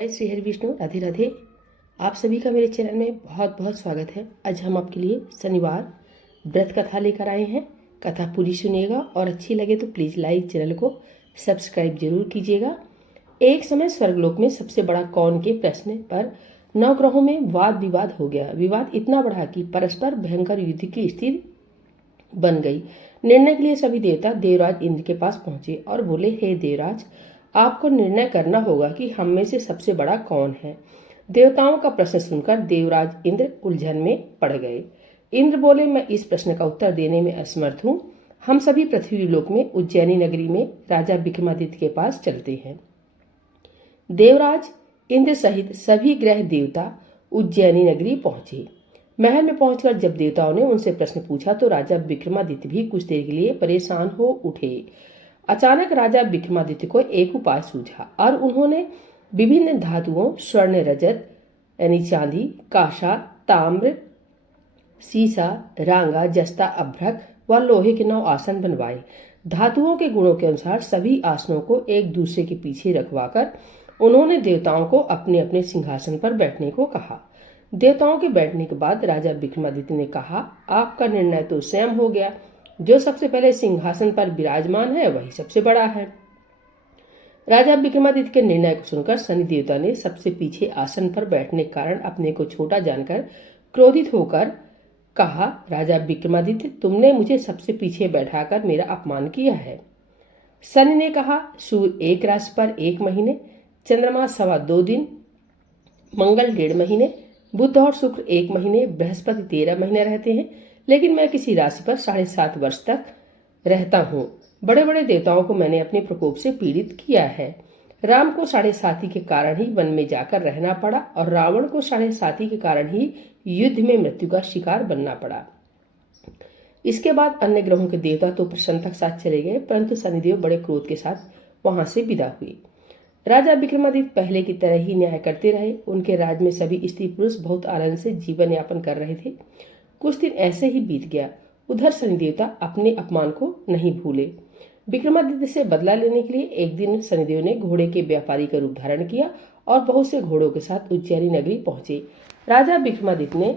श्री हरि विष्णु, राधे राधे। आप सभी का मेरे चैनल में बहुत बहुत स्वागत है। आज हम आपके लिए शनिवार व्रत कथा लेकर आए हैं। कथा पूरी सुनिएगा और अच्छी लगे तो प्लीज़ लाइक, चैनल को सब्सक्राइब जरूर कीजिएगा। एक समय स्वर्गलोक में सबसे बड़ा कौन के प्रश्न पर नवग्रहों में वाद विवाद हो गया। विवाद इतना बढ़ा कि परस्पर भयंकर युद्ध की स्थिति बन गई। निर्णय के लिए सभी देवता देवराज इंद्र के पास पहुंचे और बोले, हे देवराज, आपको निर्णय करना होगा कि हम में से सबसे बड़ा कौन है। देवताओं का प्रश्न सुनकर देवराज इंद्र उलझन में पड़ गए। इंद्र बोले, मैं इस प्रश्न का उत्तर देने में असमर्थ हूँ। हम सभी पृथ्वी लोक में उज्जैनी नगरी में राजा विक्रमादित्य के पास चलते हैं। देवराज इंद्र सहित सभी ग्रह देवता उज्जैनी नगरी पहुंचे। महल में पहुंचकर जब देवताओं ने उनसे प्रश्न पूछा तो राजा विक्रमादित्य भी कुछ देर के लिए परेशान हो उठे। अचानक राजा विक्रमादित्य को एक उपाय सूझा और उन्होंने विभिन्न धातुओं स्वर्ण, रजत यानी चांदी, कांसा, ताम्र, सीसा, रांगा, जस्ता, अभ्रक व लोहे के 9 आसन बनवाए। धातुओं के गुणों के अनुसार सभी आसनों को एक दूसरे के पीछे रखवाकर उन्होंने देवताओं को अपने अपने सिंहासन पर बैठने को कहा। देवताओं के बैठने के बाद राजा विक्रमादित्य ने कहा, आपका निर्णय तो स्वयं हो गया। जो सबसे पहले सिंहासन पर विराजमान है वही सबसे बड़ा है। राजा विक्रमादित्य के निर्णय को सुनकर शनि देवता ने सबसे पीछे आसन पर बैठने के कारण अपने को छोटा जानकर क्रोधित होकर कहा, राजा विक्रमादित्य, तुमने मुझे सबसे पीछे बैठाकर मेरा अपमान किया है। शनि ने कहा, सूर्य एक राशि पर 1 महीने, चंद्रमा 2.25 दिन, मंगल 1.5 महीने, बुध और शुक्र 1 महीने, बृहस्पति 13 महीने रहते हैं, लेकिन मैं किसी राशि पर 7.5 वर्ष तक रहता हूँ। बड़े बड़े देवताओं को मैंने अपने प्रकोप से पीड़ित किया है। राम को 7.5 के कारण ही वन में जाकर रहना पड़ा और रावण को 7.5 के कारण ही युद्ध में मृत्यु का शिकार बनना पड़ा। इसके बाद अन्य ग्रहों के देवता तो प्रसन्नता के साथ चले गए, परंतु शनिदेव बड़े क्रोध के साथ वहां से विदा हुए। राजा विक्रमादित्य पहले की तरह ही न्याय करते रहे। उनके राज्य में सभी स्त्री पुरुष बहुत आनंद से जीवन यापन कर रहे थे। कुछ दिन ऐसे ही बीत गया। उधर शनि देवता अपने अपमान को नहीं भूले। विक्रमादित्य से बदला लेने के लिए एक दिन शनिदेव ने घोड़े के व्यापारी का रूप धारण किया और बहुत से घोड़ों के साथ उज्जैनी नगरी पहुंचे। राजा विक्रमादित्य ने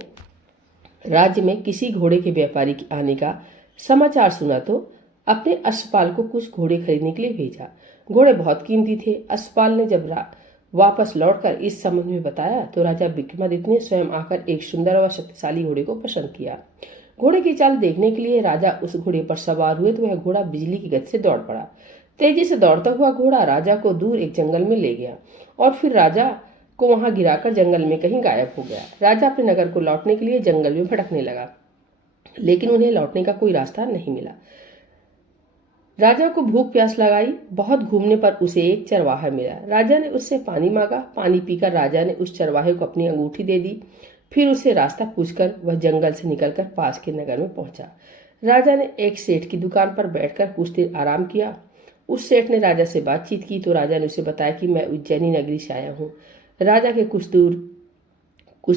राज्य में किसी घोड़े के व्यापारी के आने का समाचार सुना तो अपने अश्वपाल को कुछ घोड़े खरीदने के लिए भेजा। घोड़े बहुत कीमती थे। अश्वपाल ने जब वापस लौटकर इस संबंध में बताया तो राजा विक्रमादित्य ने स्वयं आकर एक सुंदर व शक्तिशाली घोड़े को पसंद किया। घोड़े की चाल देखने के लिए राजा उस घोड़े पर सवार हुए तो वह घोड़ा बिजली की गति से दौड़ पड़ा। तेजी से दौड़ता हुआ घोड़ा राजा को दूर एक जंगल में ले गया और फिर राजा को वहां गिराकर जंगल में कहीं गायब हो गया। राजा अपने नगर को लौटने के लिए जंगल में भटकने लगा, लेकिन उन्हें लौटने का कोई रास्ता नहीं मिला। राजा को भूख प्यास लगाई। बहुत घूमने पर उसे एक चरवाहा मिला। राजा ने उससे पानी मांगा। पानी पीकर राजा ने उस चरवाहे को अपनी अंगूठी दे दी। फिर उसे रास्ता पूछकर वह जंगल से निकलकर पास के नगर में पहुंचा। राजा ने एक सेठ की दुकान पर बैठकर कुछ देर आराम किया। उस सेठ ने राजा से बातचीत की तो राजा ने उसे बताया कि मैं उज्जैनी नगरी से आया हूँ। राजा के कुछ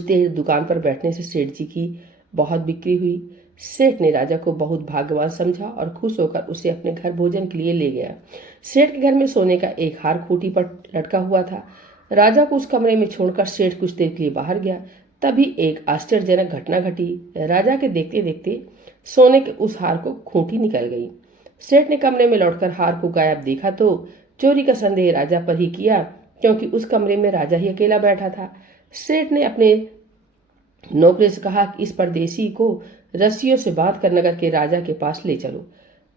देर दुकान पर बैठने से सेठ जी की बहुत बिक्री हुई। सेठ ने राजा को बहुत भाग्यवान समझा और खुश होकर उसे अपने घर भोजन के लिए ले गया। सेठ के घर में सोने का एक हार खूंटी पर लटका हुआ था। राजा को उस कमरे में छोड़कर सेठ कुछ देर के लिए बाहर गया। तभी एक आश्चर्यजनक घटना घटी। राजा के देखते देखते सोने के उस हार को खूंटी निकल गई। सेठ ने कमरे में लौटकर हार को गायब देखा तो चोरी का संदेह राजा पर ही किया, क्योंकि उस कमरे में राजा ही अकेला बैठा था। सेठ ने अपने नौकरी से कहा कि इस परदेसी को रस्सियों से बांध कर नगर के राजा के पास ले चलो।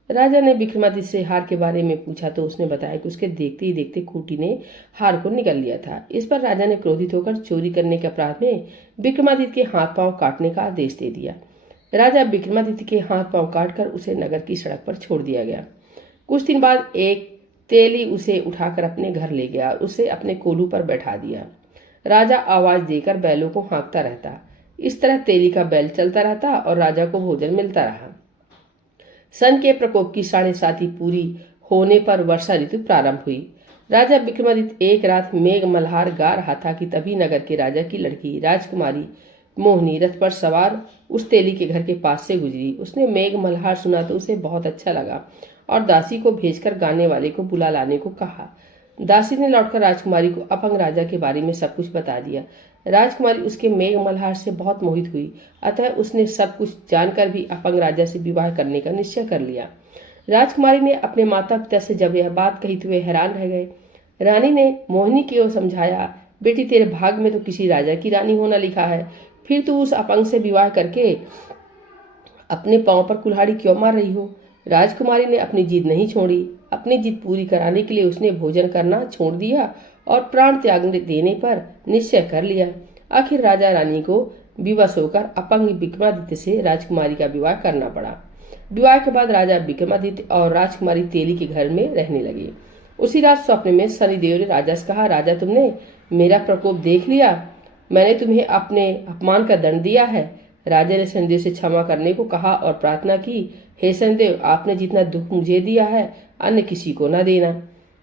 राजा ने विक्रमादित्य से हार के बारे में पूछा तो उसने बताया कि उसके देखते ही देखते खूंटी ने हार को निगल लिया था। इस पर राजा ने क्रोधित होकर चोरी करने के अपराध में विक्रमादित्य के हाथ पांव काटने का आदेश दे दिया। राजा विक्रमादित्य के हाथ पांव काटकर उसे नगर की सड़क पर छोड़ दिया गया। कुछ दिन बाद एक तेली उसे उठाकर अपने घर ले गया और उसे अपने कोलू पर बैठा दिया। राजा आवाज देकर बैलों को हाँकता रहता। इस तरह तेली का बैल चलता रहता और राजा को भोजन मिलता रहा। सन के प्रकोप की 7.5 पूरी होने पर वर्षा ऋतु प्रारंभ हुई। राजा विक्रमादित्य एक रात मेघ मल्हार गा रहा था कि तभी नगर के राजा की लड़की राजकुमारी मोहिनी रथ पर सवार उस तेली के घर के पास से गुजरी। उसने मेघ मल्हार सुना तो उसे बहुत अच्छा लगा और दासी को भेजकर गाने वाले को बुला लाने को कहा। दासी ने लौटकर राजकुमारी को अपंग राजा के बारे में सब कुछ बता दिया। राजकुमारी उसके मेघ मल्हार से बहुत मोहित हुई, अतः उसने सब कुछ जानकर भी अपंग राजा से विवाह करने का निश्चय कर लिया। राजकुमारी ने अपने माता पिता से जब यह बात कही तो वे हैरान रह गए। रानी ने मोहिनी को समझाया, बेटी तेरे भाग में तो किसी राजा की रानी होना लिखा है, फिर तू उस अपंग से विवाह करके अपने पांव पर कुल्हाड़ी क्यों मार रही हो। राजकुमारी ने अपनी जिद नहीं छोड़ी। अपनी जिद पूरी कराने के लिए उसने भोजन करना छोड़ दिया और प्राण त्याग देने पर निश्चय कर लिया। आखिर राजा रानी को विवश होकर अपंग विक्रमादित्य से राजकुमारी का विवाह करना पड़ा। विवाह के बाद राजा विक्रमादित्य और राजकुमारी तेली के घर में रहने लगे। उसी रात स्वप्न में शनिदेव ने राजा से कहा, राजा तुमने मेरा प्रकोप देख लिया, मैंने तुम्हें अपने अपमान का दंड दिया है। राजा ने शनिदेव से क्षमा करने को कहा और प्रार्थना की, हे शनिदेव, आपने जितना दुख मुझे दिया है अन्य किसी को न देना।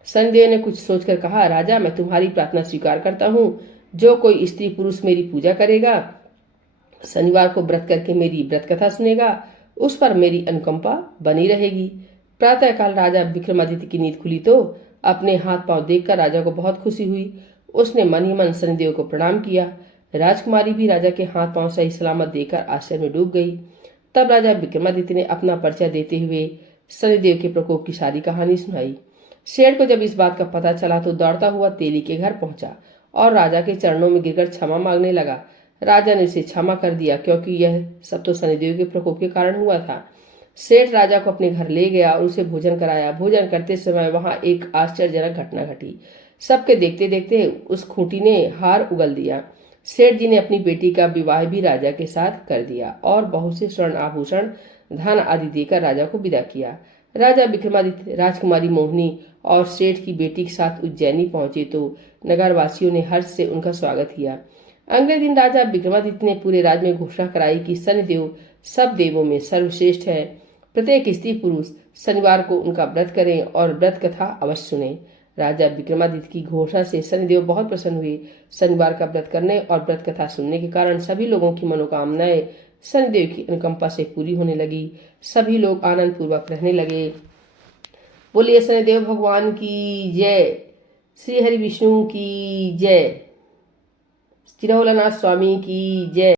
शनिदेव ने कुछ सोचकर कहा, राजा मैं तुम्हारी प्रार्थना स्वीकार करता हूँ। जो कोई स्त्री पुरुष मेरी पूजा करेगा, शनिवार को व्रत करके मेरी व्रत कथा सुनेगा, उस पर मेरी अनुकंपा बनी रहेगी। प्रातःकाल राजा विक्रमादित्य की नींद खुली तो अपने हाथ पांव देखकर राजा को बहुत खुशी हुई। उसने मन ही मन शनिदेव को प्रणाम किया। राजकुमारी भी राजा के हाथ पांव सही सलामत देखकर आश्चर्य में डूब गई। तब राजा विक्रमादित्य ने अपना परिचय देते हुए शनिदेव के प्रकोप की सारी कहानी सुनाई। शेर को जब इस बात का पता चला तो दौड़ता हुआ तेली के घर पहुंचा और राजा के चरणों में गिरकर क्षमा मांगने लगा। राजा ने उसे क्षमा कर दिया, क्योंकि यह सब तो शनिदेव के प्रकोप के कारण हुआ था। सेठ राजा को अपने घर ले गया और उसे भोजन कराया। भोजन करते समय वहां एक आश्चर्यजनक घटना घटी। सबके देखते देखते उस खूंटी ने हार उगल दिया। सेठ जी ने अपनी बेटी का विवाह भी राजा के साथ कर दिया और बहुत से स्वर्ण आभूषण, धन आदि देकर राजा को विदा किया। राजा विक्रमादित्य, राजकुमारी मोहिनी और सेठ की बेटी के साथ उज्जैनी पहुंचे तो नगरवासियों ने हर्ष से उनका स्वागत किया। अगले दिन राजा विक्रमादित्य ने पूरे राज्य में घोषणा कराई कि शनिदेव सब देवों में सर्वश्रेष्ठ है। प्रत्येक स्त्री पुरुष शनिवार को उनका व्रत करें और व्रत कथा अवश्य सुने। राजा विक्रमादित्य की घोषणा से शनिदेव बहुत प्रसन्न हुए। शनिवार का व्रत करने और व्रत कथा सुनने के कारण सभी लोगों की मनोकामनाएं शनिदेव की अनुकंपा से पूरी होने लगी। सभी लोग आनंद पूर्वक रहने लगे। बोलिए शनिदेव भगवान की जय, श्री हरि विष्णु की जय, चिरौलनाथ स्वामी की जय।